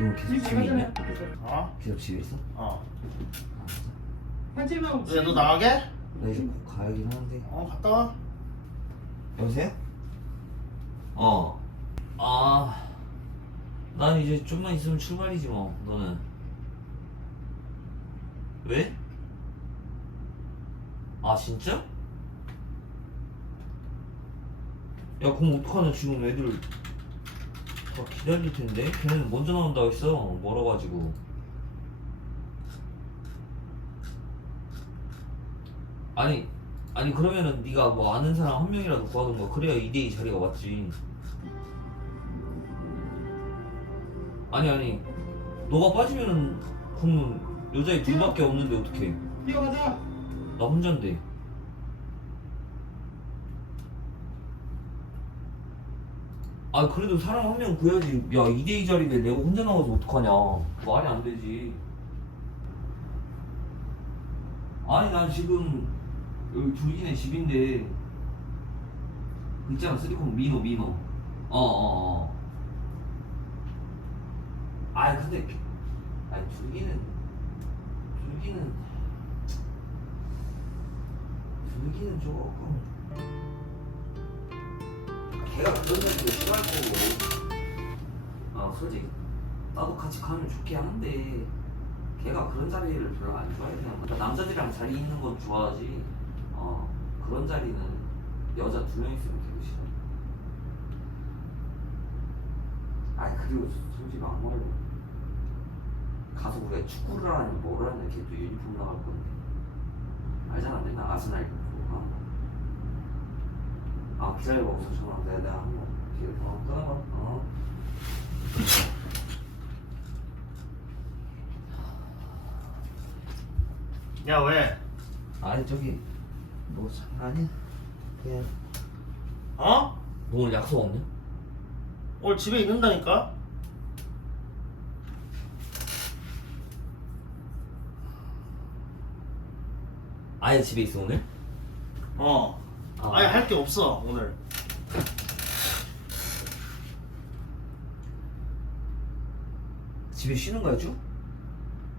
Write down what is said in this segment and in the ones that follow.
너 계속 집에 있냐? 어? 계속 집에 있어? 어. 하지만 왜 너 나가게? 나 이제 곧 가야긴 하는데 어 갔다 와. 여보세요? 어. 아, 난 이제 좀만 있으면 출발이지 뭐. 너는 왜? 아 진짜? 야 그럼 어떡하냐 지금 애들 다 기다릴 텐데? 걔는 먼저 나온다고 했어? 멀어가지고. 아니 아니 그러면은 네가 뭐 아는 사람 한 명이라도 구하던가 그래야 2대2 자리가 맞지. 아니 아니. 너가 빠지면은 그러면 여자애 둘밖에 없는데 어떡해? 뛰어가자. 나 혼잔데 아 그래도 사람 한 명 구해야지. 야 2대2 자리인데 내가 혼자 나가서 어떡하냐. 말이 안 되지. 아니 난 지금 여기 둘기네 집인데. 있잖아? 쓰리콤? 민호 민호 어어어. 어, 아이 근데 아니 둘기는 둘기는 둘기는 조금 걔가 그런 자리도 싫어할 거고 아 솔직히 나도 같이 가면 좋긴 한데 걔가 그런 자리를 별로 안 좋아해 그냥. 그러니까 남자들이랑 자리 있는 건 좋아하지. 어 그런 자리는 여자 두 명 있으면 되게 싫어. 아이 그리고 솔직히 막말로 가서 우리가 축구를 하냐면 뭐를 하냐. 걔도 유니폼 나갈 건데. 알잖아 맨날 아스날? 아 기다려봐 우선 전화 내가 내가 한번 어 끊어봐 어 야 왜? 아니 저기 뭐 상관이야 그냥 어? 너 오늘 약속 없냐? 오늘 집에 있는다니까? 아예 집에 있어 오늘? 어. 아. 아예 할 게 없어 오늘. 집에 쉬는 거야 쭉?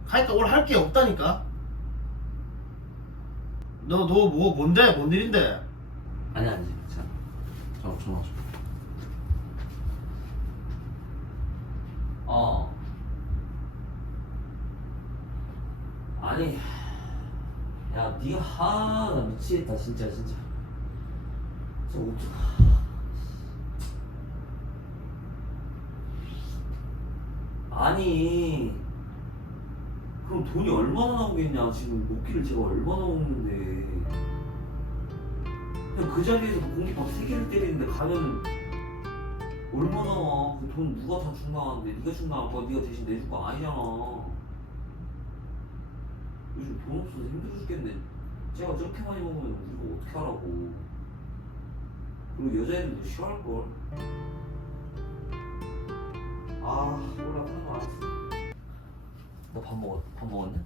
그러니까 오늘 할 게 없다니까. 너 너 뭐 뭔데 뭔 일인데? 아니 아니지 괜찮아 전화 전화 줘 어. 아니 야 니가 하 나 미치겠다 진짜 진짜 아니 그럼 돈이 얼마나 나오겠냐? 지금 먹기를 제가 얼마나 먹는데. 그냥 그 자리에서 공깃밥 세 개를 때리는데 가면은 얼마나 나와? 그돈 누가 다 충당하는데? 네가 충당할 거야. 네가 대신 내줄 거 아니잖아. 요즘 돈 없어서 힘들어 죽겠네. 제가 저렇게 많이 먹으면 우리가 어떻게 하라고 그리고 여자애들도 싫어할걸 아 몰라 그런 거 알았어 너밥 먹었 밥 먹었냐?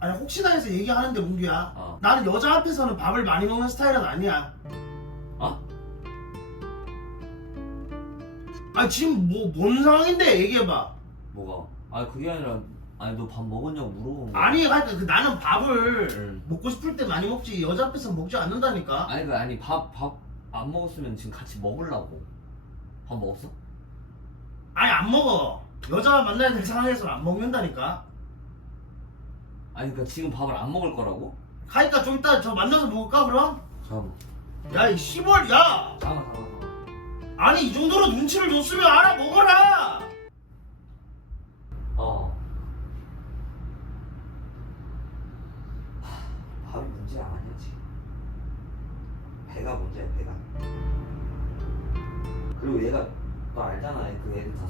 아니 혹시나 해서 얘기하는데 문규야. 어. 나는 여자 앞에서는 밥을 많이 먹는 스타일은 아니야. 어? 아 지금 뭐 뭔 상황인데 얘기해봐. 뭐가? 아니 그게 아니라 아니 너 밥 먹었냐고 물어본 거야 아니 그러니까 그 나는 밥을 응. 먹고 싶을 때 많이 먹지 여자 앞에서 먹지 않는다니까. 아니 그 아니 밥 밥 안 먹었으면 지금 같이 먹으려고 밥 먹었어? 아니 안 먹어. 여자 만나야 될 상황에서는 안 먹는다니까. 아니 그러니까 지금 밥을 안 먹을 거라고? 가니까 좀 이따 저 만나서 먹을까 그럼? 잠깐만 야이 시벌 야. 잠깐만 잠깐만 아니 이 정도로 눈치를 줬으면 알아 먹어라.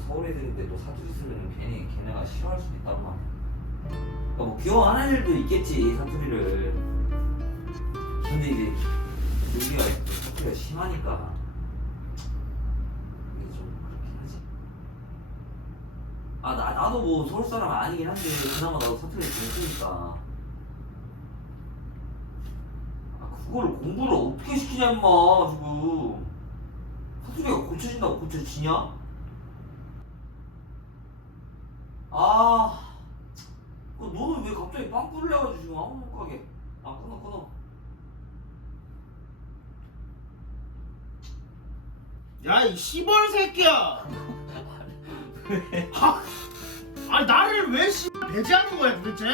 서울 애들인데 또 사투리 쓰면 괜히 걔네가 싫어할 수도 있단 말이야 그러니까 뭐 귀여워 하는 애들도 있겠지 사투리를 근데 이제 여기가 사투리가 심하니까 이게 좀 그렇긴 하지 아, 나, 나도 뭐 서울 사람 아니긴 한데, 그나마 나도 사투리 좀 쓰니까. 아, 그걸 공부를 어떻게 시키냐, 임마, 지금. 사투리가 고쳐진다고 고쳐지냐? 아, 그 너는 왜 갑자기 빵꾸를 내가지고 지금 아무 못 가게? 아 끊어 끊어. 야 이 시벌 새끼야. 하, 아니 나를 왜 씨, 배제하는 거야 도대체?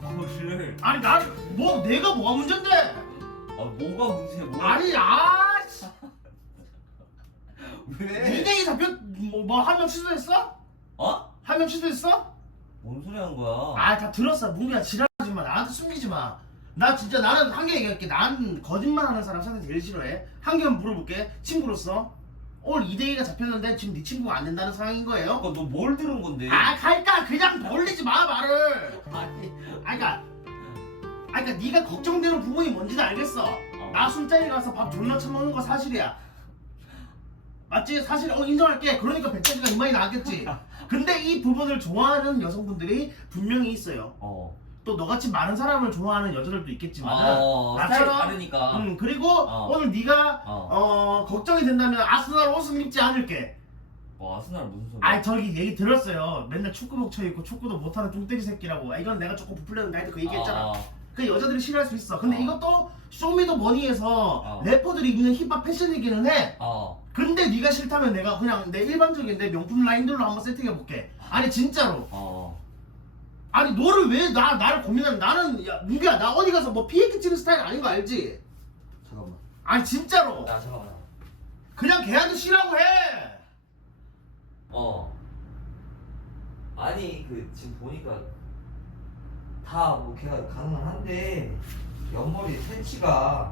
뭐를? 아니 나를 뭐 내가 뭐가 문제인데? 아 뭐가 문제야? 뭐? 아니 아 씨. 왜? 이대이 잡혔 뭐한 명 취소했어? 어? 한 명 취소했어? 뭔 소리 하는 거야? 아 다 들었어. 문규야. 지랄하지 마. 나한테 숨기지 마나 진짜 나는 한 개 얘기할게. 난 거짓말하는 사람 상대 제일 싫어해. 한 개만 물어볼게. 친구로서. 오늘 이대이가 잡혔는데 지금 네 친구가 안 된다는 상황인 거예요? 어, 너뭘 들은 건데? 아 갈까? 그냥 돌리지 마 말을. 아니. 아 그니까 아 그니까 네가 걱정되는 부분이 뭔지는 알겠어. 나 술자리 가서 밥 졸라 처먹는 거 사실이야 맞지? 사실 어 인정할게 그러니까 백자지가 이만이 나왔겠지 근데 이 부분을 좋아하는 여성분들이 분명히 있어요 어. 또 너같이 많은 사람을 좋아하는 여자들도 있겠지만 어, 스타일 나처럼 다르니까. 음, 그리고 어. 오늘 네가 어. 어, 걱정이 된다면 아스날 옷은 입지 않을게 뭐 아스날 무슨 소리야? 아이 저기 얘기 들었어요 맨날 축구복 쳐입고 축구도 못하는 뚱땡이 새끼라고 아, 이건 내가 조금 부풀렸는데 하여튼 그 얘기했잖아 아, 그 여자들이 싫어할 수 있어. 근데 어. 이것도 쇼미더머니에서 어. 래퍼들이 입는 힙합 패션이기는 해. 어. 근데 네가 싫다면 내가 그냥 내 일반적인 내 명품 라인들로 한번 세팅해 볼게. 아니 진짜로. 어. 아니 너를 왜 나 나를 고민하는 나는 야 누구야 나 어디 가서 뭐 피해 끼 치는 스타일 아닌 거 알지? 잠깐만. 아니 진짜로. 야 잠깐만. 그냥 걔한테 쉬라고 해. 어. 아니 그 지금 보니까 다뭐 걔가 가능은 한데 옆머리 새치가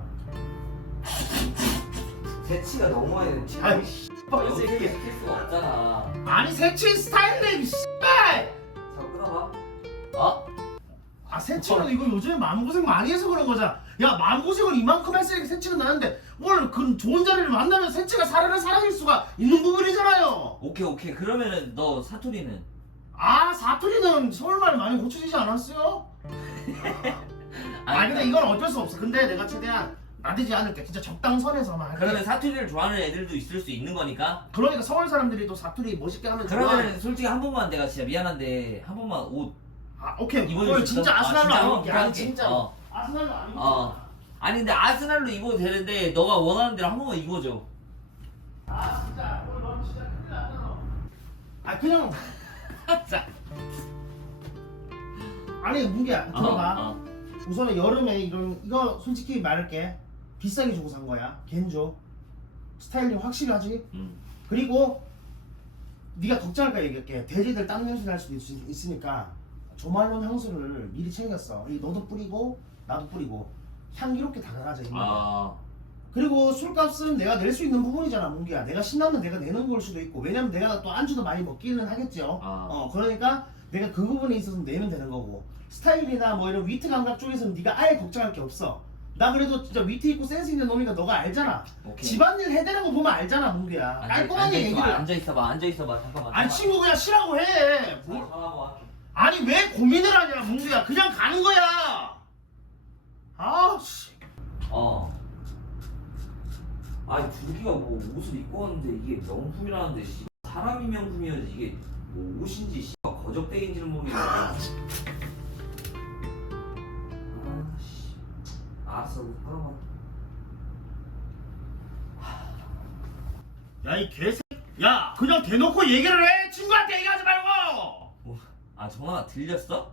새치가 너무 많이 아이 씨발 옆에 새끼. 시킬 수가 없잖아. 아니 새치 스타일링 씨발. 자 끊어봐. 어? 아 새치는 이거 요즘에 마음고생 많이 해서 그런 거잖아 야 마음고생을 이만큼 했으니까 새치가 나는데 뭘그 좋은 자리를 만나면 새치가 사랑을 사랑일 수가 있는 부분이잖아요 오케이 오케이 그러면은 너 사투리는 아 사투리는 서울말이 많이 고쳐지지 않았어요? 아 근데 이건 어쩔 수 없어 근데 내가 최대한 나대지 않을게 진짜 적당선에서만 할게 그러면 사투리를 좋아하는 애들도 있을 수 있는 거니까 그러니까 서울 사람들이 또 사투리 멋있게 하면 좋아 그러면 솔직히 한 번만 내가 진짜 미안한데 한 번만 옷 아 오케이 이걸 수 진짜? 아, 아스날로 진짜로? 안 입게 그럴게. 진짜 어. 아스날로 안 입게 어. 아니 근데 아스날로 입어도 되는데 너가 원하는 대로 한 번만 입어줘 아 진짜 오늘 넌 진짜 큰일 났다 아 그냥 자. 아니 문기야 들어봐 어, 어. 우선은 여름에 이런 이거 솔직히 말할게. 비싸게 주고 산 거야. 겐조. 스타일링 확실히 하지? 음. 그리고 네가 걱정할까 얘기할게. 돼지들 땀 냄새 날 수도 있, 있으니까 조말론 향수를 미리 챙겼어. 이 너도 뿌리고 나도 뿌리고. 향기롭게 다가가자 이 말이야. 아 그리고 술값은 내가 낼 수 있는 부분이잖아 문기야. 내가 신나면 내가 내는 걸 수도 있고. 왜냐면 내가 또 안주도 많이 먹기는 하겠죠 아. 어 그러니까 내가 그 부분에 있어서 내면 되는 거고 스타일이나 뭐 이런 위트 감각 쪽에서는 네가 아예 걱정할 게 없어. 나 그래도 진짜 위트 있고 센스 있는 놈이니까 너가 알잖아. 오케이. 집안일 해대는 거 보면 알잖아 문기야. 깔끔하게 얘기를. 앉아 있어봐 앉아 있어봐 잠깐만. 아니 친구 그냥 쉬라고 해. 뭐- 아니 왜 고민을 하냐 문기야. 그냥 가는 거야. 아씨. 어. 아니 둘기가 뭐 옷을 입고 왔는데 이게 명품이라는데 씨, 사람이 명품이어야지 이게 뭐 옷인지 씨, 거적대기인지는 모르겠네 아씨. 알았어 끌어봐 야 이 개새 야 그냥 대놓고 얘기를 해! 친구한테 얘기하지 말고! 아 전화가 들렸어?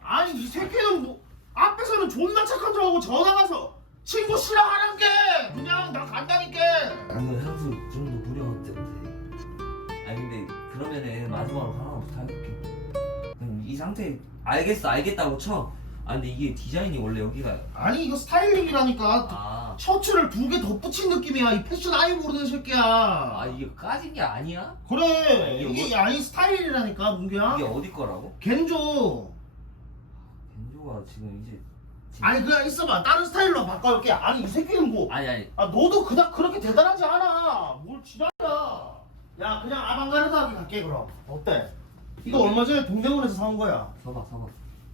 아니 이 새끼는 뭐 앞에서는 존나 착한 척하고 전화 가서 친구 싫어하는 게 마지막으로 하나 부탁할게 그럼 이 상태 알겠어 알겠다고 쳐. 아 근데 이게 디자인이 원래 여기가 아니 이거 스타일링이라니까. 아, 셔츠를 두 개 덧붙인 느낌이야. 이 패션 아예 모르는 새끼야. 아 이게 까진 게 아니야? 그래. 이게 이게 아니 스타일이라니까 문규야. 이게 어디 거라고? 겐조. 겐조가 지금 이제 지금- 아니 그냥 있어봐. 다른 스타일로 바꿔올게. 아니 이 새끼는 뭐 아니 아니. 아 너도 그닥 그렇게 대단하지 않아. 뭘 지랄이 야야 그냥 아방가르드 하게 갈게 그럼. 어때? 이거 얼마 전에 동대문에서 사온 거야. 서봐 서봐.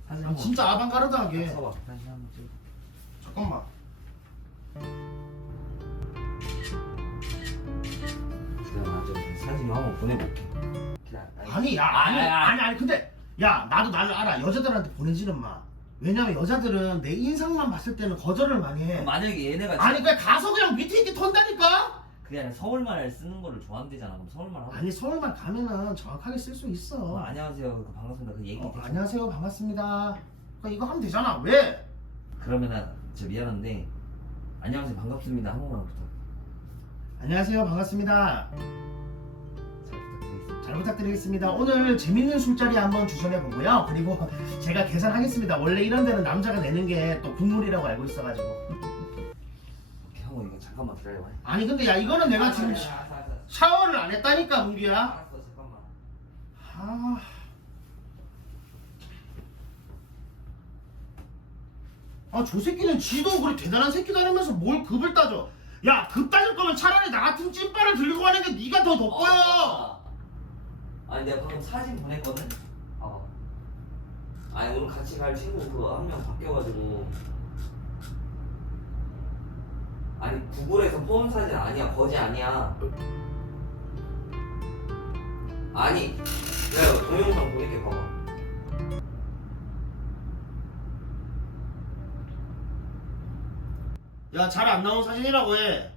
사진 아, 한번. 진짜 아방가르드 하게. 서봐. 사진 한번 찍어. 잠깐만. 내가 나중에 사진 한번 보내볼게. 기다려. 아니 야 아니 아니, 아니. 아니 근데 야 나도 나를 알아. 여자들한테 보내지는 마. 왜냐면 여자들은 내 인상만 봤을 때는 거절을 많이 해. 만약에 얘네가 아니 그냥 가서 그냥 밑에 있게 턴다니까 그게 아니라 서울말 쓰는 거를 좋아한대잖아. 그럼 서울말 하고. 아니 서울말 가면은 정확하게 쓸 수 있어 어, 안녕하세요. 그 반갑습니다. 그 얘기 어. 안녕하세요 반갑습니다 그러니까 이거 하면 되잖아 왜? 그러면은 저 미안한데 안녕하세요 반갑습니다 한 번만 부탁. 안녕하세요 반갑습니다 잘 부탁드리겠습니다. 잘 부탁드리겠습니다 오늘 재밌는 술자리 한번 주선해 보고요 그리고 제가 계산하겠습니다 원래 이런 데는 남자가 내는 게 또 국물이라고 알고 있어가지고 잠깐만 기다려봐. 아니 근데 야 이거는 내가 지금 알았어, 알았어, 알았어. 샤워를 안 했다니까 문규야 알았어 잠깐만. 아. 아, 저 새끼는 지도 그래 대단한 새끼다라면서 뭘 급을 따져. 야, 급 따질 거면 차라리 나 같은 찐빠를 들고 가는 게 네가 더 돋보여. 어, 아니 내가 방금 사진 보냈거든. 봐봐. 아니 오늘 같이 갈 친구 그거 한명 바뀌어가지고. 아니 구글에서 폰 사진 아니야 거지 아니야. 아니 내가 동영상 보낼게 봐봐. 야, 잘 안 나온 사진이라고 해.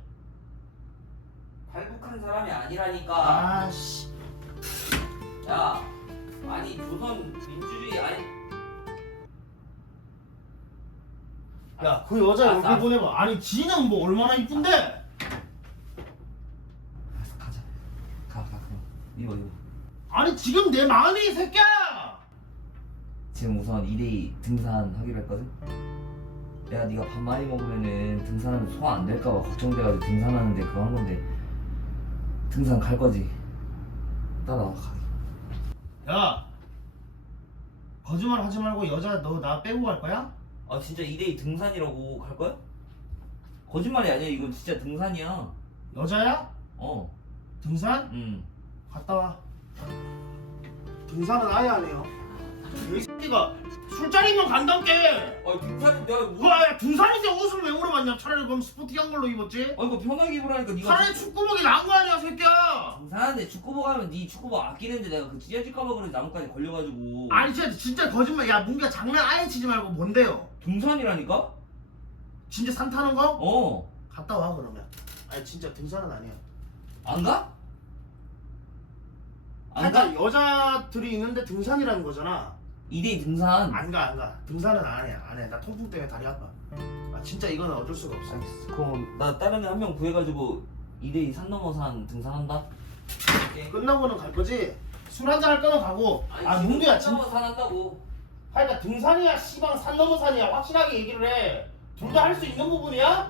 발북한 사람이 아니라니까. 아, 씨. 야, 아니 조선 민주주의 아니 야, 그 여자 알았어, 얼굴 알았어. 보내봐. 아니, 지는 뭐 얼마나 이쁜데? 알았어 가자. 가, 가, 그럼. 이거 이거. 아니, 지금 내 마음이 이 새끼야. 지금 우선 2대2 등산하기로 했거든. 내가 네가 밥 많이 먹으면은 등산하면 소화 안 될까봐 걱정돼가지고 등산하는데 그거 한 건데 등산 갈 거지. 따라와 가. 야, 거짓말 하지 말고 여자 너 나 빼고 갈 거야? 아 진짜 2대2 등산이라고 갈 거야? 거짓말이 아니야. 이건 진짜 등산이야. 여자야? 어. 등산? 응. 갔다 와. 등산은 아예 안 해요. 이 새끼가 술자리면 간단게. 아 등산 내가 뭐? 와, 야, 등산인데 옷을 왜 물어봤냐? 차라리 그럼 스포티한 걸로 입었지. 아 이거 편하게 입으라니까 네가. 차라리 축구복이 나은 거 아니야, 새끼야. 등산하는데 축구복 하면 네 축구복 아끼는데 내가 그 찢어질까봐 그래 나뭇가지 걸려가지고 아니 진짜 진짜 거짓말. 야, 문기야 장난 아예 치지 말고 뭔데요? 등산이라니까? 진짜 산 타는 거? 어 갔다 와 그러면. 아니 진짜 등산은 아니야. 안 가? 안 가? 그러니까 여자들이 있는데 등산이라는 거잖아. 2대2 등산 안 가, 안 가. 등산은 안 해, 안 해. 나 통풍 때문에 다리 아파. 아 진짜 이거는 어쩔 수가 없어. 알겠어. 그럼 나 다른 애 한 명 구해가지고 2대2 산 넘어 산 등산한다? 끝나고는 갈 거지? 술 한잔 할 거는 가고. 아산 진. 넘어 산 한다고 그러니까 등산이야, 시방 산 넘어 산이야. 확실하게 얘기를 해. 둘 다 할 수 있는 부분이야?